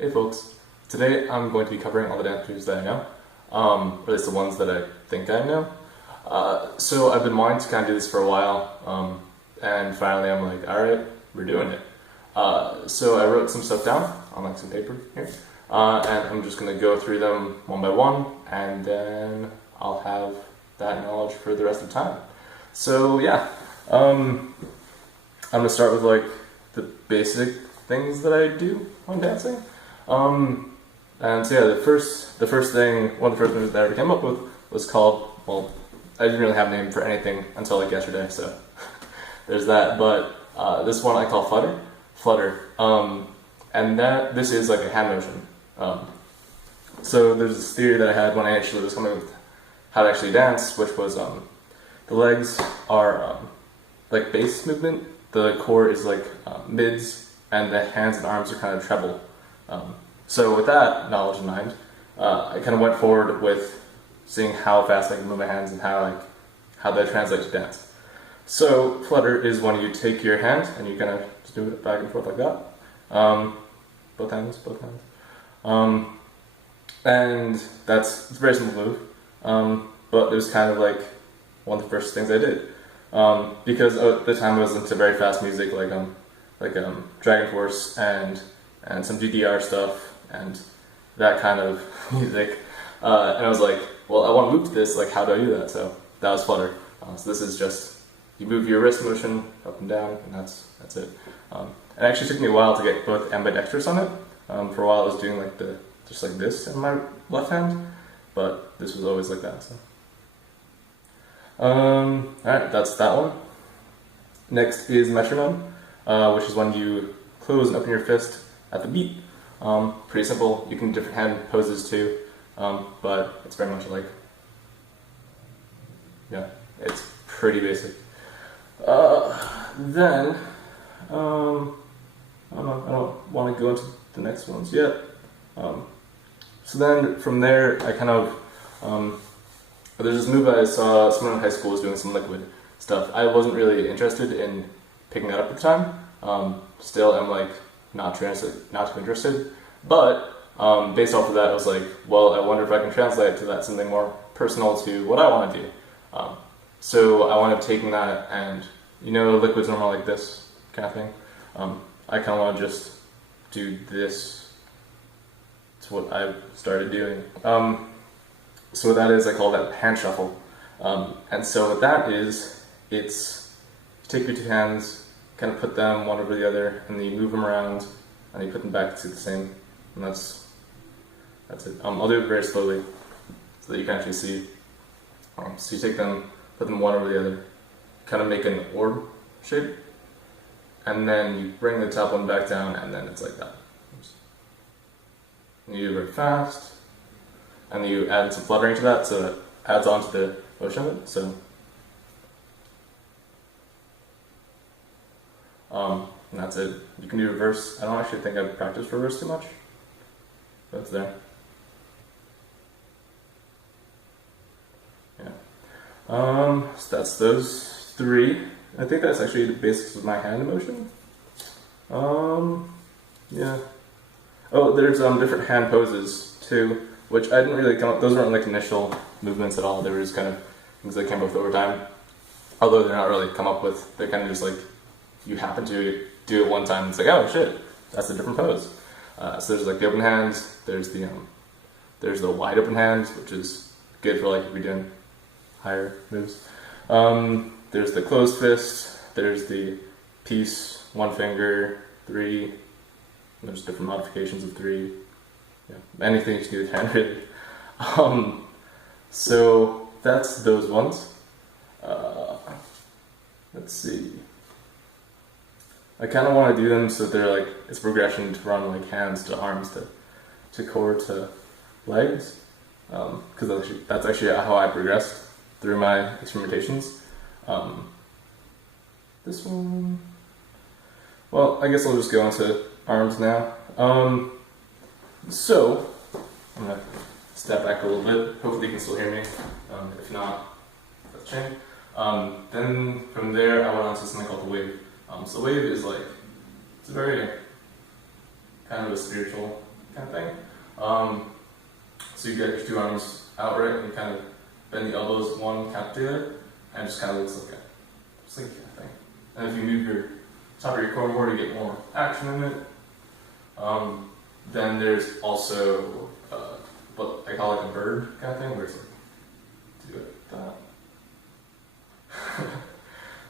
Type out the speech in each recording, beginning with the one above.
Hey folks, today I'm going to be covering all the dance moves that I know, or at least the ones that I think I know. So I've been wanting to kind of do this for a while, and finally I'm like, alright, we're doing it. So I wrote some stuff down on like some paper here, and I'm just going to go through them one by one, and then I'll have that knowledge for the rest of the time. So yeah, I'm going to start with like the basic things that I do when dancing. And so yeah, the first thing, one of the first moves that I ever came up with was called, well, I didn't really have a name for anything until like yesterday, so there's that, but this one I call Flutter, and this is like a hand motion. So there's this theory that I had when I actually was coming with how to actually dance, which was the legs are like bass movement, the core is like mids, and the hands and arms are kind of treble. So with that knowledge in mind, I kind of went forward with seeing how fast I can move my hands and how that translates to dance. So Flutter is when you take your hand and you kind of just do it back and forth like that. Both hands. And it's a very simple move, but it was kind of like one of the first things I did. Because at the time I was into very fast music like Dragon Force and some DDR stuff and that kind of music, and I was like, well, I want to move to this, like how do I do that? So that was Flutter. So this is just, you move your wrist motion up and down, and that's it. It actually took me a while to get both ambidextrous on it. For a while I was doing like just like this in my left hand, but this was always like that. So alright, that's that one. Next is Metronome, which is when you close and open your fist at the beat. Pretty simple. You can do different hand poses too, but it's very much like, yeah, it's pretty basic. Then, I don't want to go into the next ones yet. So then from there, I kind of, there's this move I saw someone in high school was doing some liquid stuff. I wasn't really interested in picking that up at the time. Still, I'm like not too interested. But based off of that, I was like, well, I wonder if I can translate to that something more personal to what I want to do. So I wound up taking that, and liquids are more like this kind of thing. I kind of want to just do this. It's what I started doing. So what that is, I call that hand shuffle. And so what that is, it's you take your two hands, kind of put them one over the other, and then you move them around, and you put them back to the same, and that's it. I'll do it very slowly, so that you can actually see. So you take them, put them one over the other, kind of make an orb shape, and then you bring the top one back down, and then it's like that. And you do it very fast, and you add some fluttering to that, so it adds on to the motion of it. So, and that's it. You can do reverse. I don't actually think I've practiced reverse too much, but it's there. Yeah. So that's those three. I think that's actually the basics of my hand motion. Yeah. Oh, there's different hand poses too, which I didn't really come up. Those weren't like initial movements at all. They were just kind of things that came up with over time. Although they're not really come up with. They're kind of just like you happen to do it one time. And it's like, oh shit, that's a different pose. So there's like the open hands. There's the wide open hands, which is good for like if you're doing higher moves. There's the closed fist. There's the piece, one finger, three. There's different modifications of three. Yeah, anything you can do with hand really. So that's those ones. Let's see. I kind of want to do them so they're like, it's progression from like hands to arms to core to legs. Because that's actually how I progressed through my experimentations. This one, well, I guess I'll just go into arms now. So, I'm going to step back a little bit. Hopefully you can still hear me. If not, that's a shame. Then from there I went on to something called the wave. So wave is like, it's a very kind of a spiritual kind of thing. So you get your two arms outright and you kind of bend the elbows one count together, and it just kind of looks like a slinky kind of thing. And if you move your top of your core more to get more action in it, then there's also what I call like a bird kind of thing, where it's like, do it like that.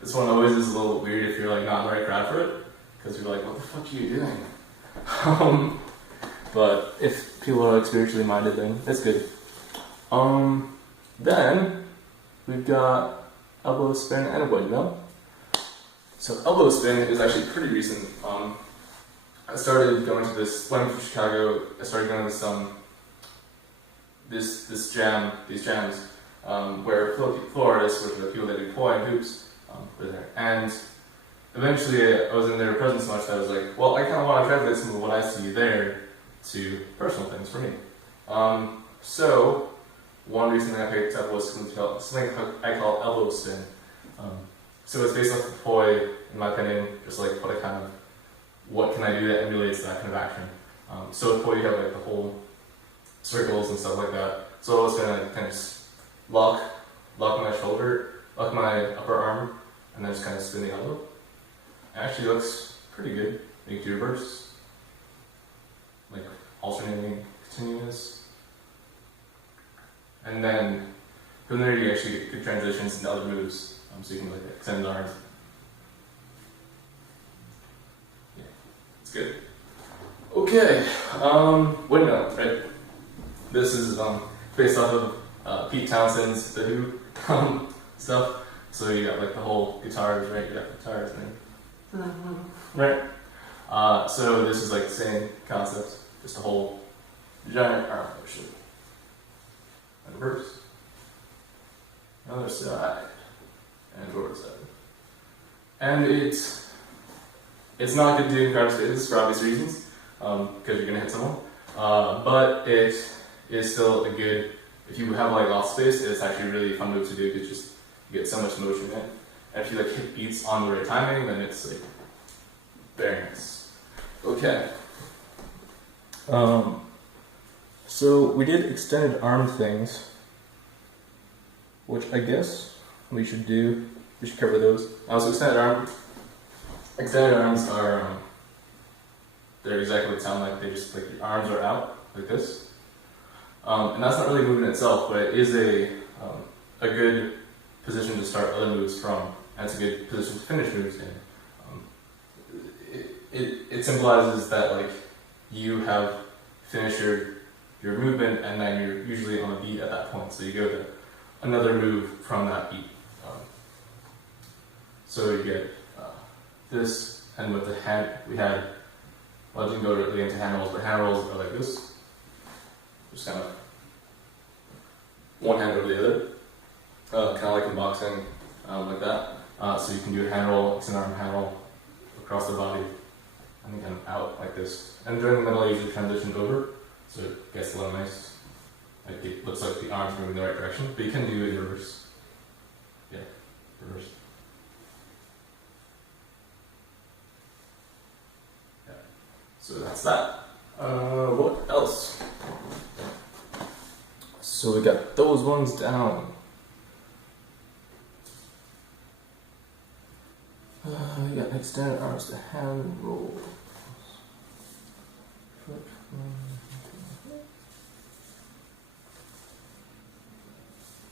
This one always is a little weird if you're like not in the right crowd for it, because you're like, what the fuck are you doing? But if people are like spiritually minded, then it's good. Then we've got elbow spin and a windmill. So elbow spin is actually pretty recent. I started going to this, when I moved to Chicago, I started going to these jams, where floor artists, which are the people that do poi and hoops, were there. And eventually I was in their presence so much that I was like, well, I kind of want to translate some of what I see there to personal things for me. So one recent thing I picked up was something I call elbow spin. So it's based off the poi, in my opinion, just like what can I do that emulates that kind of action. So with poi you have like the whole circles and stuff like that. So I was gonna kind of lock my shoulder, lock my upper arm, and then just kind of spin the elbow. It actually looks pretty good. You can do reverse, like alternating, continuous. And then from there you actually get good transitions into other moves. So you can like extend the arms. Yeah, it's good. Okay, windmill, right? This is based off of Pete Townsend's The Who stuff. So you got like the whole guitars, right? You got the guitars and right? So this is like the same concept, just a whole giant arm motion. And reverse. Other side. And towards that. And it's not good to do in crowd spaces for obvious reasons, because you're gonna hit someone. But it is still a good, if you have like lots of space, it's actually a really fun move to do because just you get so much motion in it. And if you like hit beats on the right timing, then it's like very nice. Okay. So we did extended arm things, which I guess we should do. We should cover those. So extended arms are they're exactly what they sound like. They just like the arms are out like this, and that's not really a move in itself, but it is a good position to start other moves from, and it's a good position to finish moves in. It symbolizes that like you have finished your movement, and then you're usually on a beat at that point, so you go to another move from that beat. So you get this, and with the hand, we had, well, I didn't go really into hand rolls, but hand rolls are like this. Just kind of one hand over the other, kind of like in boxing, like that. So you can do a hand roll, it's an arm hand roll across the body, and then kind of out like this. And during the middle, I usually transition over, so it gets a little nice. Like it looks like the arm's moving in the right direction, but you can do it in reverse. Yeah, reverse. Yeah. So that's that. What else? So we got those ones down. We got extended arms to hand rolls.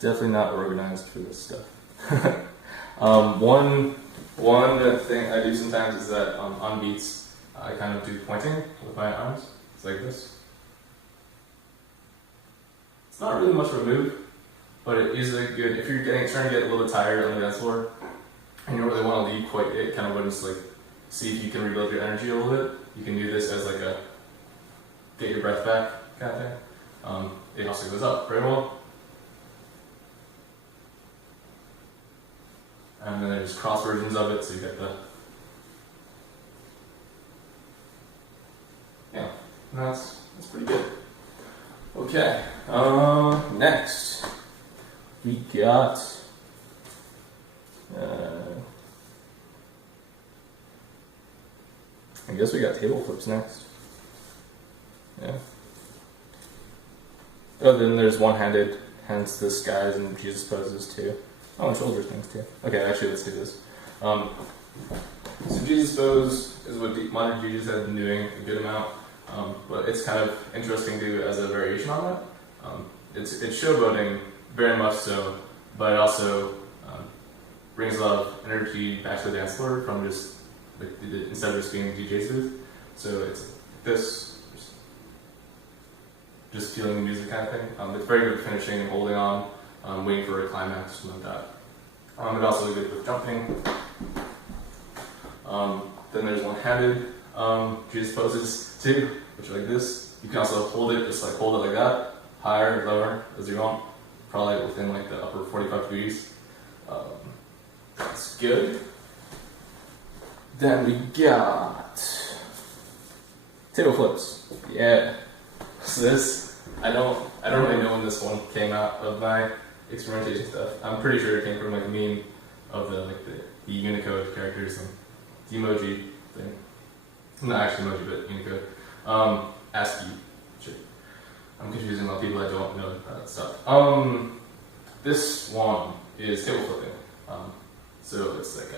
Definitely not organized for this stuff. One thing I do sometimes is that on beats, I kind of do pointing with my arms. It's like this. It's not really much of a move, but it is a good, if you're trying to get a little bit tired on the dance floor, and you don't really want to leave quite it, kind of want to just like see if you can rebuild your energy a little bit. You can do this as like a get your breath back kind of thing. It also goes up very well. And then there's cross versions of it, so you get the, yeah, that's pretty good. Okay, next we got I guess we got table flips next. Yeah. Oh, then there's one-handed, hence the skies and Jesus poses too. Oh, and shoulder things too. Okay, actually, let's do this. So Jesus pose is what modern Jesus has been doing a good amount, but it's kind of interesting to do as a variation on that. It's showboating very much so, but it also brings a lot of energy back to the dance floor from just like, instead of just being a DJ's booth. So it's this, just feeling the music kind of thing. It's very good at finishing and holding on, waiting for a climax, something like that. It also good with jumping. Then there's one-handed Jesus poses too, which are like this. You can also hold it, just like hold it like that, higher, lower, as you want, probably within like the upper 45 degrees. That's good. Then we got table flips. Yeah. So this, I don't really know when this one came out of my experimentation stuff. I'm pretty sure it came from like a meme of the Unicode characters and the emoji thing. Not actually emoji, but Unicode. ASCII. Shit. I'm confusing a lot of people that don't know that stuff. This one is table flipping. So it's like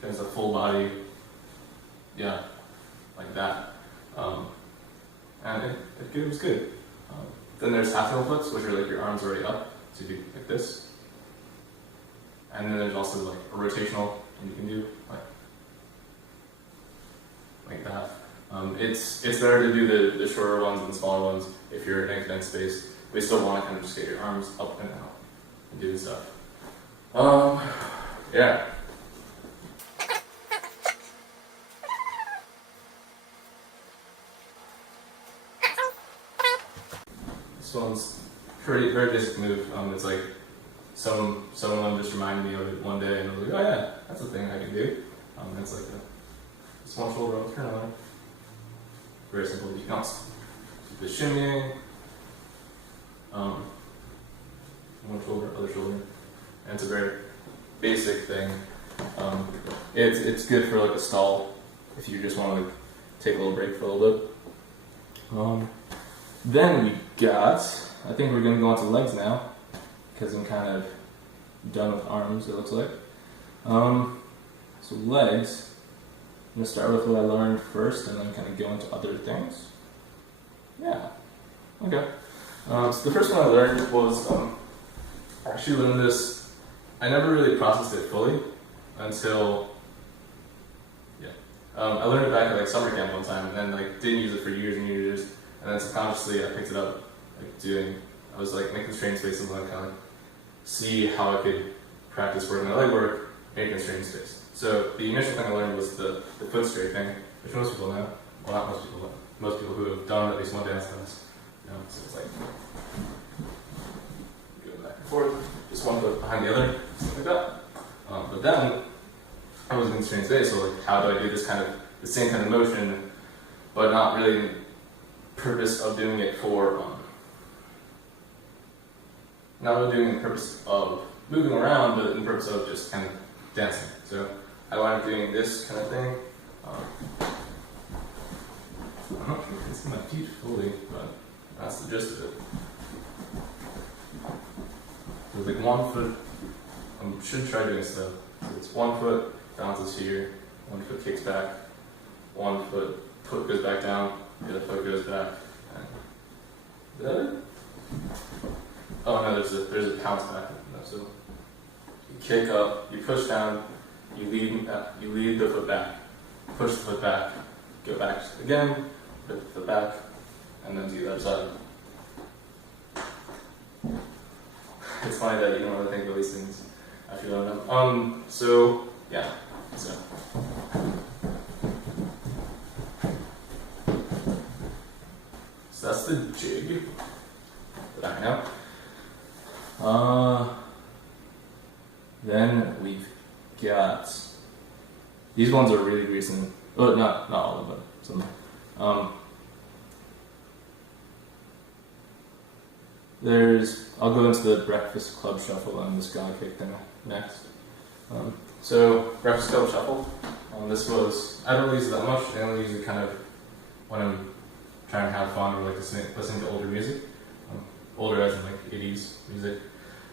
there's a full body, yeah, like that. And it was good. Then there's half table flips, which are like your arms already up, so you do like this. And then there's also like a rotational, and you can do like that. It's better to do the shorter ones and the smaller ones if you're in a condensed space. We still want to kind of just get your arms up and out and do stuff. Yeah. This one's very basic move. It's like someone just reminded me of it one day, and I was like, oh yeah, that's a thing I can do. It's like just one shoulder up, turn on. Very simple. You can also do the shimmying. One shoulder, other shoulder. And it's a very basic thing. It's good for like a stall if you just want to take a little break for a little bit. Then we got, I think we're going to go on to legs now, because I'm kind of done with arms, it looks like. So legs, I'm going to start with what I learned first and then kind of go into other things. Yeah, okay. So the first one I learned was, I actually learned this, I never really processed it fully until, I learned it back at like summer camp one time and then like didn't use it for years and years, and then subconsciously I picked it up, I was like making constrained spaces and kind of see how I could practice working my leg work in a constrained space. So the initial thing I learned was the foot strafing, which most people know. Well, not most people, but most people who have done at least one dance class know. So it's like going back and forth, just one foot behind the other, something like that. But then I was in constrained space, so like how do I do this kind of the same kind of motion, but not really in the purpose of doing it for not really doing it in the purpose of moving around, but in the purpose of just kind of dancing. So I wound up doing this kind of thing. I'm not sure if it's my feet fully, but that's the gist of it. So it's like 1 foot, I should try doing this though. So it's 1 foot, bounces here, 1 foot kicks back, 1 foot goes back down, the other foot goes back. And is that it? Oh no, there's a bounce back. No, so you kick up, you push down, you lead the foot back, push the foot back, go back again, put the foot back, and then to the other side. It's funny that you don't really think of these things after you learn them. So yeah, so that's the jig that I know. Then we've got, these ones are really recent. Oh, not all of them, but some. I'll go into the Breakfast Club Shuffle and the Ska Kick thing next. So, Breakfast Club Shuffle, I don't use it that much, I only use it kind of when I'm trying to have fun or like listening to older music. older as in like 80s music.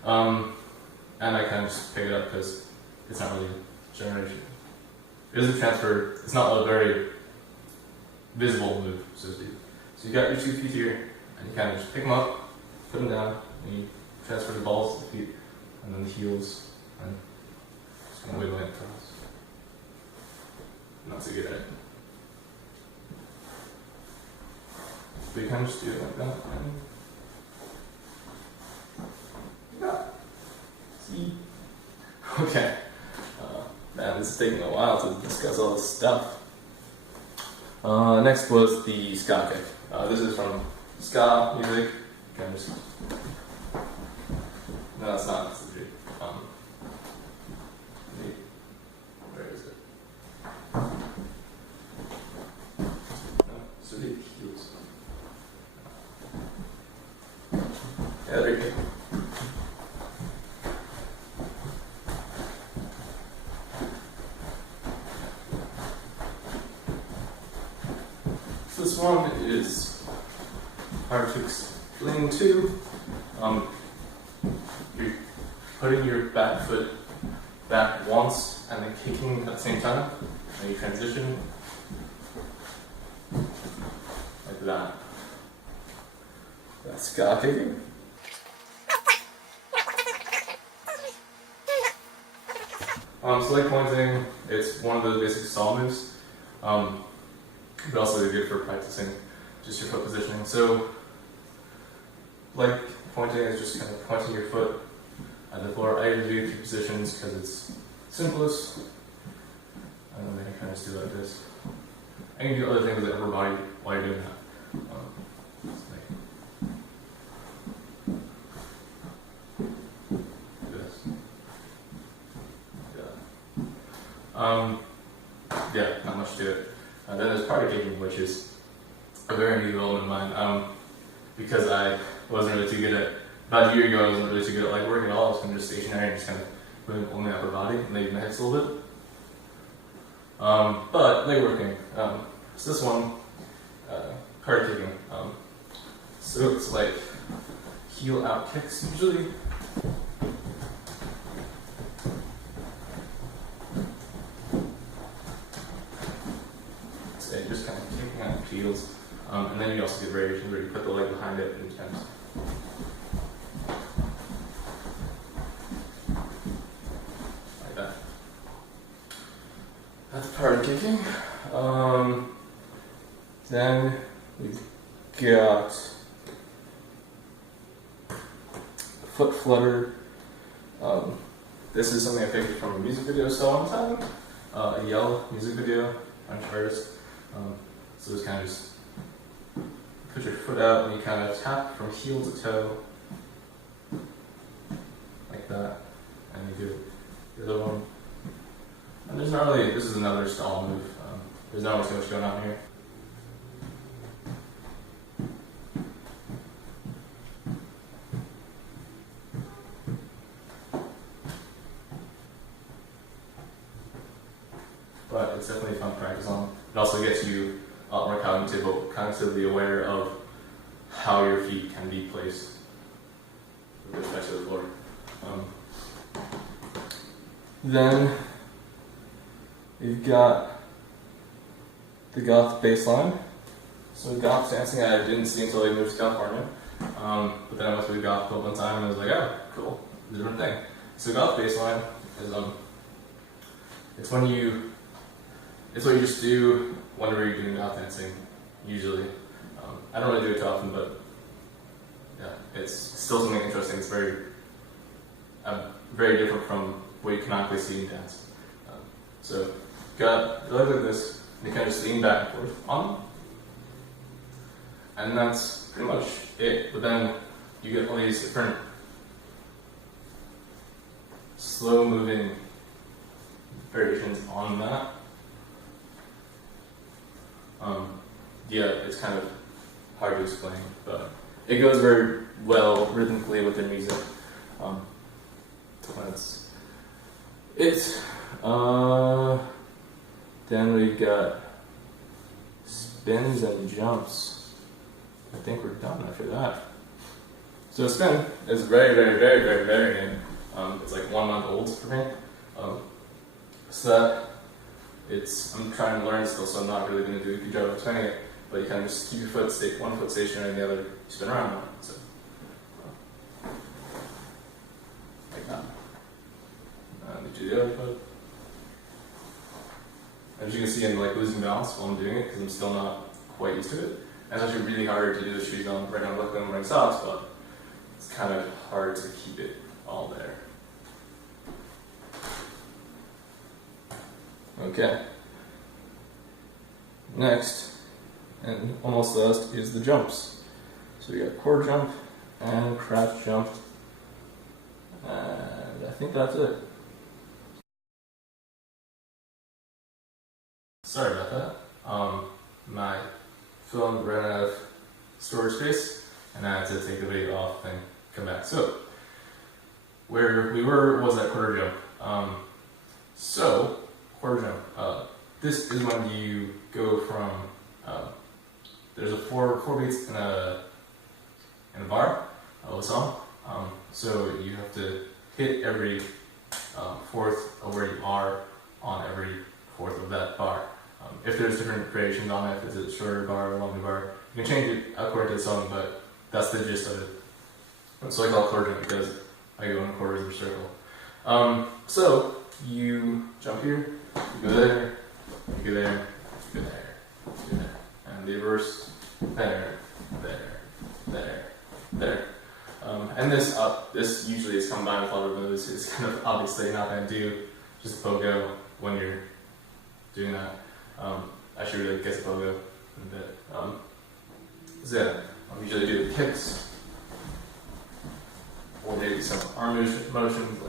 And I kind of just pick it up because it's not really a generation. It doesn't transfer, it's not a very visible move, so to speak. So you got your 2 feet here, and you kind of just pick them up, put them down, and you transfer the balls to the feet, and then the heels, and just kind of wiggle it across. I'm not so good at it. But you kind of just do it like that, and yeah. See? Okay. Man, this is taking a while to discuss all this stuff. Next was the ska kick. This is from ska music. Kind of just... No, it's not. It's the G. Where is it? No, so the heels. Yeah, there you go. This one is hard to explain too. You're putting your back foot back once and then kicking at the same time, and you transition like that. That's ska kicking. So like pointing, it's one of the basic stall moves. But also they're good for practicing just your foot positioning. So, like pointing is just kind of pointing your foot at the floor. I usually do 2 positions because it's simplest. I don't know, I kind of just do like this. I can do other things with the upper body while you're doing that. This. Yeah, not much to it. Then there's party kicking, which is a very new role in mine, because I wasn't really too good at, about a year ago I wasn't really too good at leg work at all. I was kind of just stationary and just kind of moving only my upper body and maybe my hips a little bit. But leg working, so this one, party kicking, so it's like heel out kicks usually. Just kind of kicking out heels, and then you also get variations where you put the leg behind it and kind of like that. That's party kicking. Then we've got foot flutter. This is something I picked from a music video I saw one time, a Yell music video, French artist. So it's kind of just put your foot out and you kind of tap from heel to toe, like that, and you do the other one. And there's not really, this is another stall move, there's not really so much going on here. But it's definitely fun to practice on. It also gets you a lot more cognitively aware of how your feet can be placed with respect to the floor. Then you've got the Goth bass line. So Goth dancing I didn't see until I moved to California. But then I went to the Goth club one time and I was like, oh, cool, it's a different thing. So Goth bass line is it's when it's what you just do whenever you're doing Goth dancing, usually. I don't really do it too often, but yeah, it's still something interesting. It's very, very different from what you canonically see in dance. So, got the leg like this, and you kind of just lean back and forth on them. And that's pretty much it. But then you get all these different slow moving variations on that. Yeah, it's kind of hard to explain, but it goes very well rhythmically with the music. Then we got spins and jumps. I think we're done after that. So spin is very, very, very, very, very new. It's like 1 month old for me. So that I'm trying to learn still, so I'm not really going to do a good job of spinning it. But you kind of just keep your one foot stationary and the other you spin around. So like that. And do the other foot. As you can see, I'm like losing balance while I'm doing it because I'm still not quite used to it. And it's actually really hard to do the shoes on right on left and wearing socks, but it's kind of hard to keep it all there. Okay. Next, and almost last, is the jumps. So we got quarter jump and crouch jump, and I think that's it. Sorry about that. My phone ran out of storage space, and I had to take the video off and come back. So, where we were was at quarter jump. So, quarter jump. This is when you go from, there's a four beats in a bar of a song. So you have to hit every fourth of where you are on every fourth of that bar. If there's different variations on it, if it's a shorter bar or longer bar, you can change it according to the song, but that's the gist of it. So I call it quarter jump because I go in quarters of a circle. So you jump here, you go there, you go there, you go there, you go there, and the reverse, there, there. And this usually is combined with all of those. It's kind of obviously not going to do just Pogo when you're doing that. I should really get a Pogo in a bit. So yeah, I usually do the kicks, or maybe some arm motions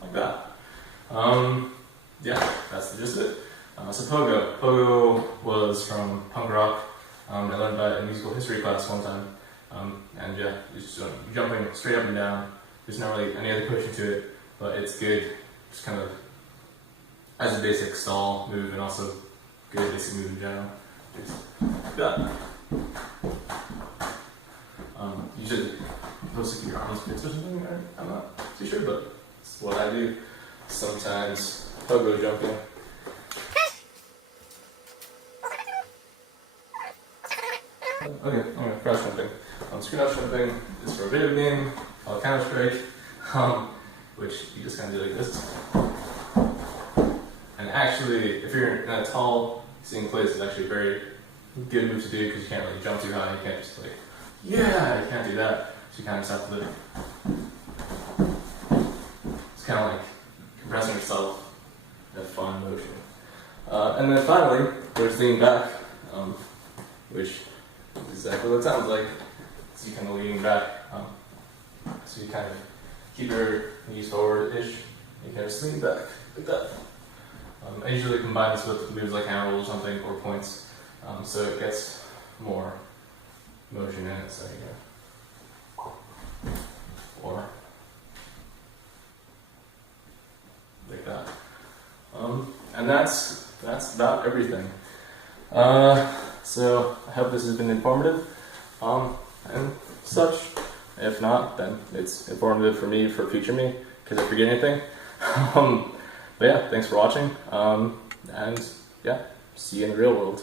like that. Yeah, that's the gist of it. So Pogo was from punk rock. I learned that in musical history class one time. And yeah, you're jumping straight up and down. There's not really any other pushing to it, but it's good. Just kind of as a basic stall move and also good basic move in general. Just like that. You should supposed to keep your arms fixed or something, right? I'm not too sure, but it's what I do. Sometimes Pogo jumping. Okay, I'm gonna crouch jumping. Crouch jumping is for a video game called Counter-Strike, which you just kind of do like this. And actually, if you're in a tall sitting place, it's actually a very good move to do because you can't really jump too high. You can't just like, yeah, you can't do that. So you kind of just have to it's kind of like compressing yourself in a fun motion. And then finally, there's lean back, which is exactly what it sounds like. So you kind of lean back. So you kind of keep your knees forward-ish, and you kind of just lean back like that. I usually combine this with moves like hammer roll or something, or points, so it gets more motion in it. So you go, or like that, and that's about everything. So I hope this has been informative, and such. If not, then it's informative for me, for future me, because I forget anything. But yeah, thanks for watching, and yeah, see you in the real world.